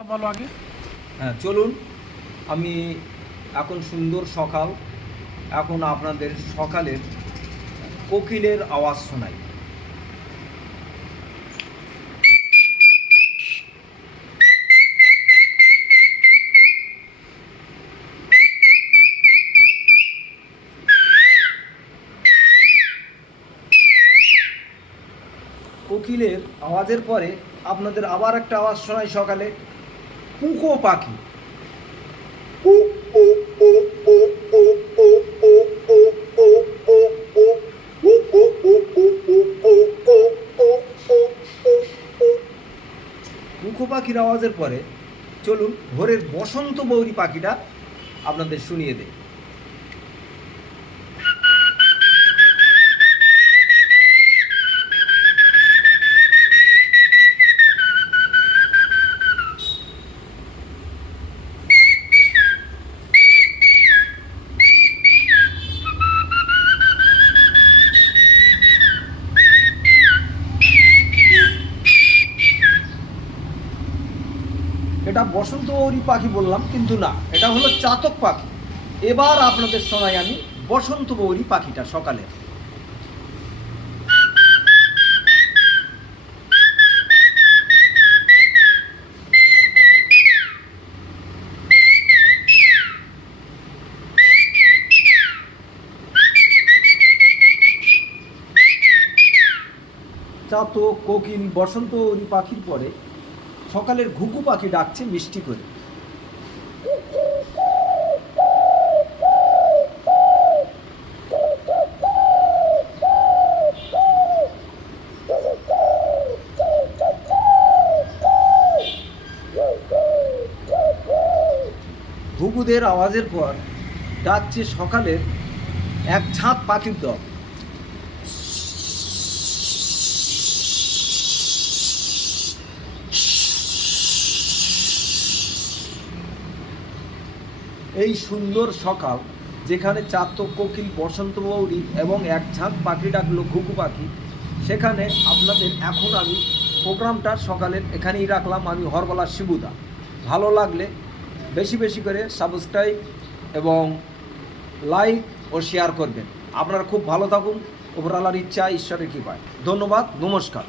বলো আগে। হ্যাঁ, চলুন। আমি এখন সুন্দর সকাল, এখন আপনাদের সকালের কোকিলের আওয়াজ শোনাই। কোকিলের আওয়াজের পরে আপনাদের আবার একটা আওয়াজ শোনাই সকালে, কুকো পাখি। কুকো পাখির আওয়াজের পরে চলুন ভোরের বসন্ত বৌরি পাখিটা আপনাদের শুনিয়ে দেয়। এটা বসন্ত বৌরি পাখি বললাম, কিন্তু না, এটা হলো চাতক পাখি। এবার আপনাদের শোনাই আমি বসন্ত বৌরি পাখিটা সকালে। চাতক, কোকিল, বসন্ত বৌরি পাখির পরে সকালের ঘুঘু পাখি ডাকছে মিষ্টি করে। ঘুঘুদের আওয়াজের পর ডাকছে সকালের এক ঝাঁক পাখির দল। এই সুন্দর সকাল, যেখানে চাতক, কোকিল, বসন্ত বৌরি এবং এক ঝাঁক পাখি ডাকলো ঘুঘু পাখি, সেখানে আপনাদের এখন আমি প্রোগ্রামটা সকালের এখানেই রাখলাম। আমি হরবলা শিবুদা। ভালো লাগলে বেশি বেশি করে সাবস্ক্রাইব এবং লাইক ও শেয়ার করবেন। আপনারা খুব ভালো থাকুন, উপরওয়ালার ইচ্ছা, ঈশ্বরের কৃপায়। ধন্যবাদ, নমস্কার।